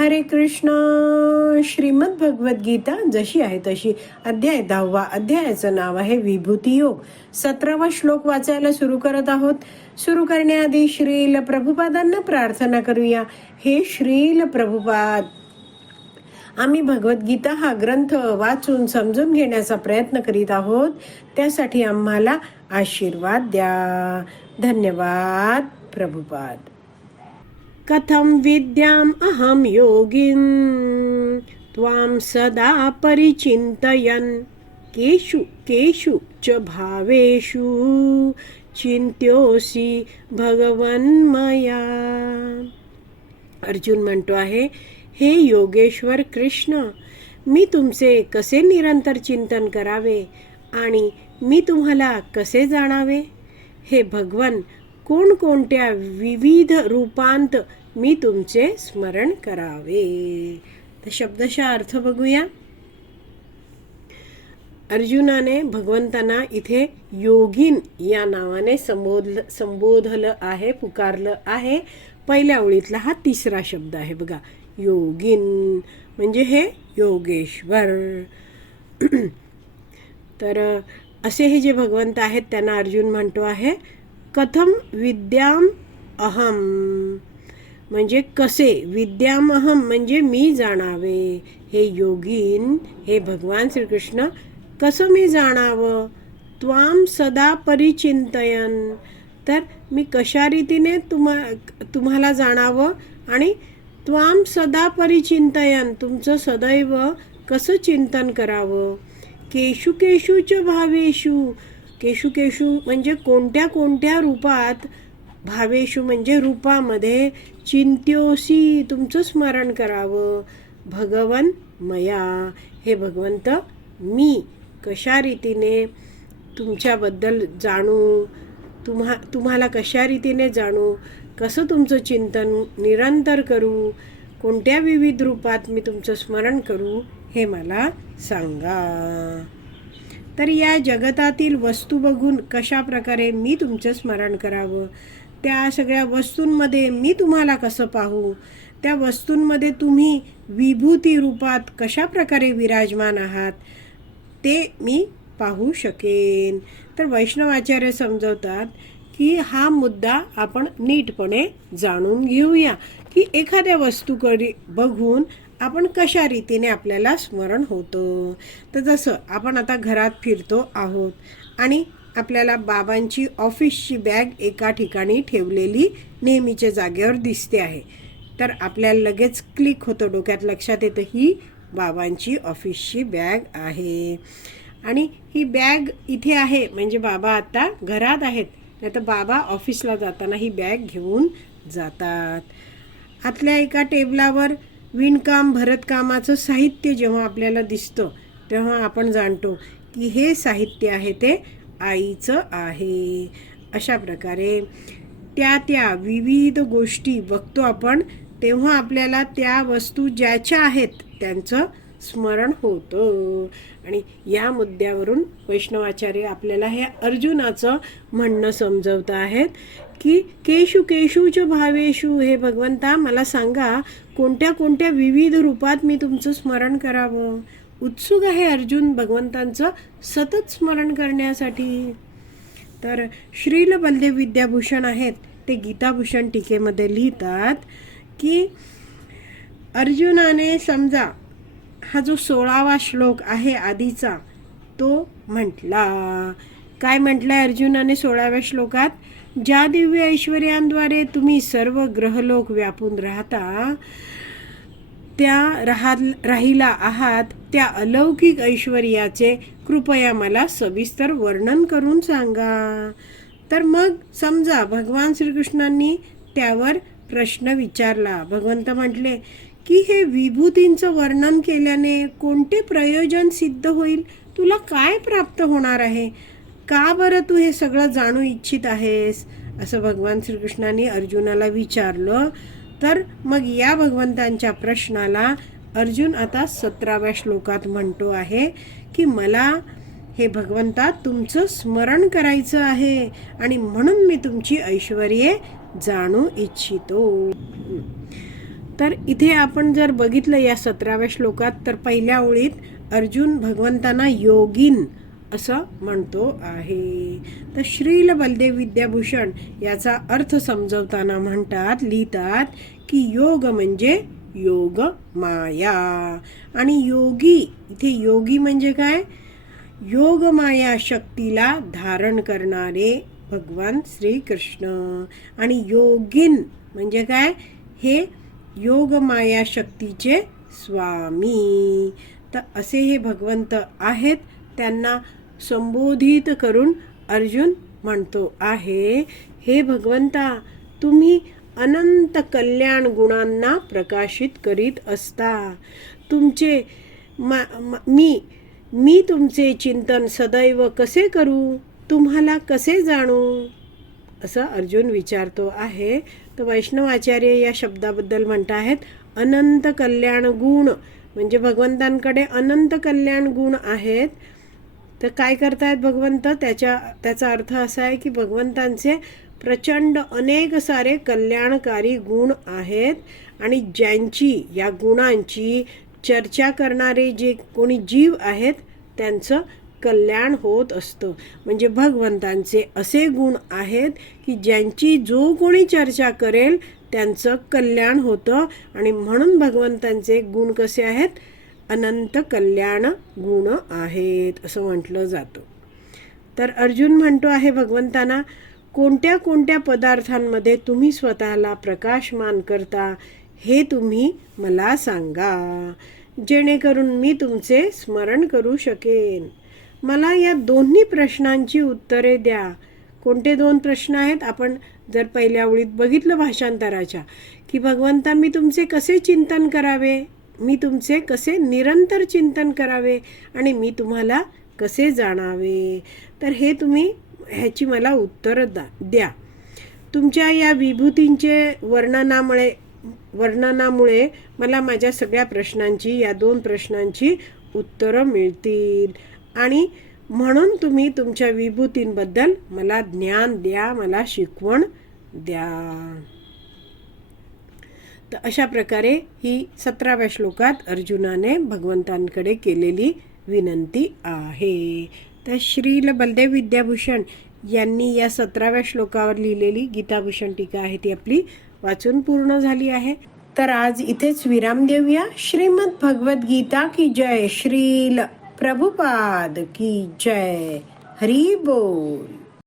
हरे कृष्ण. श्रीमद भगवत गीता जशी आहे तशी. अध्याय दहावा. अध्यायाचं नाव आहे विभूती योग. सतरावा श्लोक वाचायला सुरू करत आहोत. सुरू करण्याआधी श्रील प्रभुपादांना प्रार्थना करूया. हे श्रील प्रभुपाद आम्ही भगवद्गीता हा ग्रंथ वाचून समजून घेण्याचा प्रयत्न करीत आहोत. त्यासाठी आम्हाला आशीर्वाद द्या. धन्यवाद प्रभुपाद. कथं विद्याम् अहं योगिन्? त्वां सदा परिचिन्तयन्। केषु केषु च भावेषु चिंत्योसी भगवन्मया अर्जुन म्हणतो आहे हे योगेश्वर कृष्ण मी तुमचे कसे निरंतर चिंतन करावे? आणि मी तुम्हाला कसे जाणावे? हे भगवन कोणकोणत्या विविध रूपांत मी तुमचे स्मरण करावे. तर शब्दशः अर्थ बघूया. अर्जुनाने भगवंतांना इथे योगीन या नावाने संबोधलं संबोधलं आहे पुकारलं आहे. पहिल्या ओळीतला हा तिसरा शब्द आहे बघा. योगीन म्हणजे हे योगेश्वर. तर असे हे जे भगवंत आहेत त्यांना अर्जुन म्हणतो आहे कथम विद्याम अहम. म्हणजे कसे? विद्यामहम म्हणजे मी जाणावे. हे योगीन हे भगवान श्रीकृष्ण कसं मी जाणावं? त्वाम सदा परिचिंतयन. तर मी कशा रीतीने तुम्हा तुम्हाला जाणावं आणि त्वाम सदा परिचिंतयन तुमचं सदैव कसं चिंतन करावं? केशू केशूच भावेशू. केशू केशू म्हणजे कोणत्या कोणत्या रूपात भावेशू म्हणजे रूपामध्ये चिंत्योसी तुमचं स्मरण करावं. भगवन मया. हे भगवंत मी. कशा रीतीने तुमच्याबद्दल जाणू? तुम्हा तुम्हाला कशा रीतीने जाणू? कसं तुमचं चिंतन निरंतर करू? कोणत्या विविध रूपात मी तुमचं स्मरण करू? हे मला सांगा. तर या जगतातील वस्तू बघून कशा प्रकारे मी तुमचं स्मरण करावं? त्या सगळ्या वस्तूंमध्ये मी तुम्हाला कसं पाहू? त्या वस्तूंमध्ये तुम्ही विभूती रूपात कशा प्रकारे विराजमान आहात ते मी पाहू शकेन. तर वैष्णवाचार्य समजवतात की हा मुद्दा आपण नीटपणे जाणून घेऊया की एखाद्या वस्तूकडे बघून आपण कशा रीतीने आपल्याला स्मरण होतं. तर जसं आपण आता घरात फिरतो आहोत आणि आपल्याला बाबांची ऑफिसची बॅग एका ठिकाणी ठेवलेली नेहमीच्या जागेवर दिसते आहे. तर आपल्याला लगेच क्लिक होतं डोक्यात लक्षात येतं ही बाबांची ऑफिसची बॅग आहे. आणि ही बॅग इथे आहे म्हणजे बाबा आता घरात आहेत. नाही तर बाबा ऑफिसला जाताना ही बॅग घेऊन जातात. आतल्या एका टेबलावर विणकाम भरतकामाचं साहित्य जेव्हा आपल्याला दिसतं तेव्हा आपण जाणतो की हे साहित्य आहे ते आईचं आहे. अशा प्रकारे त्या त्या विविध गोष्टी बघतो आपण तेव्हा आपल्याला त्या वस्तू ज्याच्या आहेत त्यांचं स्मरण होतं. आणि या मुद्द्यावरून वैष्णवाचार्य आपल्याला हे अर्जुनाचं म्हणणं समजवत आहेत की केशू केशूच भावेशू हे भगवंता मला सांगा कोणत्या कोणत्या विविध रूपात मी तुमचं स्मरण करावं? उत्सुक आहे अर्जुन भगवंतांचं सतत स्मरण करण्यासाठी. तर श्रील बलदेव विद्याभूषण आहेत ते गीताभूषण टीकेमध्ये लिहितात की अर्जुनाने समजा हा जो सोळावा श्लोक आहे आधीचा तो म्हटला. काय म्हटलंय अर्जुनाने सोळाव्या श्लोकात? ज्या दिव्य ऐश्वर्यांद्वारे तुम्ही सर्व ग्रहलोक व्यापून राहता त्या राहा राहिला आहात त्या अलौकिक ऐश्वर्याचे कृपया मला सविस्तर वर्णन करून सांगा. तर मग समजा भगवान श्रीकृष्णांनी त्यावर प्रश्न विचारला. भगवंत म्हटले की हे विभूतींचं वर्णन केल्याने कोणते प्रयोजन सिद्ध होईल? तुला काय प्राप्त होणार आहे? का बरं तू हे सगळं जाणू इच्छित आहेस? असं भगवान श्रीकृष्णाने अर्जुनाला विचारलं. तर मग या भगवंतांच्या प्रश्नाला अर्जुन आता सतराव्या श्लोकात म्हणतो आहे की मला हे भगवंता तुमचं स्मरण करायचं आहे आणि म्हणून मी तुमची ऐश्वर्ये जाणू इच्छितो. तर इथे आपण जर बघितलं या सतराव्या श्लोकात तर पहिल्या ओळीत अर्जुन भगवंतांना योगीन असं म्हणतो आहे. तर श्रील बलदेव विद्याभूषण याचा अर्थ समजवताना म्हणतात लिहितात की योग म्हणजे योग माया. आणि योगी इथे योगी म्हणजे काय? योग माया शक्तीला धारण करणारे भगवान श्रीकृष्ण. आणि योगिन म्हणजे काय? हे योग माया शक्तीचे स्वामी. तर असे हे भगवंत आहेत त्यांना संबोधित करून अर्जुन म्हणतो आहे. हे भगवंता तुम्ही अनंत कल्याण गुणांना प्रकाशित करीत असता. तुमचे मा मा- मी मी तुमचे चिंतन सदैव कसे करू? तुम्हाला कसे जाणू? असं अर्जुन विचारतो आहे. तर वैष्णवाचार्य या शब्दाबद्दल म्हणत आहेत अनंत कल्याण गुण. म्हणजे भगवंतांकडे अनंत कल्याण गुण आहेत. तर काय करतायत भगवंत? त्याच्या त्याचा अर्थ असा आहे की भगवंतांचे प्रचंड अनेक सारे कल्याणकारी गुण आहेत आणि ज्यांची या गुणांची चर्चा करणारे जे कोणी जीव आहेत त्यांचं कल्याण होत असतं. म्हणजे भगवंतांचे असे गुण आहेत की ज्यांची जो कोणी चर्चा करेल त्यांचं कल्याण होतं आणि म्हणून भगवंतांचे गुण कसे आहेत? अनंत कल्याण गुण आहेत असं म्हटलं जातं. तर अर्जुन म्हणतो आहे भगवंतांना कोणत्या कोणत्या पदार्थांमध्ये तुम्ही स्वतःला प्रकाशमान करता हे तुम्ही मला सांगा. जेणेकरून मी तुमचे स्मरण करू शकेन. मला या दोन्ही प्रश्नांची उत्तरे द्या. कोणते दोन प्रश्न आहेत? आपण जर पहिल्या ओळीत बघितलं भाषांतराच्या की भगवंता मी तुमचे कसे चिंतन करावे? मी तुमचे कसे निरंतर चिंतन करावे आणि मी तुम्हाला कसे जाणावे? तर हे तुम्ही ह्याची मला उत्तरं दा द्या. तुमच्या या विभूतींचे वर्णनामुळे वर्णनामुळे मला माझ्या सगळ्या प्रश्नांची या दोन प्रश्नांची उत्तरं मिळतील. आणि म्हणून तुम्ही तुमच्या विभूतींबद्दल मला ज्ञान द्या मला शिकवण द्या. तर अशा प्रकारे ही सतराव्या श्लोकात अर्जुनाने भगवंतांकडे केलेली विनंती आहे. तर श्रील बलदेव विद्याभूषण यांनी या सतराव्या श्लोकावर लिहिलेली गीताभूषण टीका आहे ती आपली वाचून पूर्ण झाली आहे. तर आज इथेच विराम देऊया. श्रीमद भगवत गीता की जय. श्रील प्रभुपाद की जय. हरी बोल.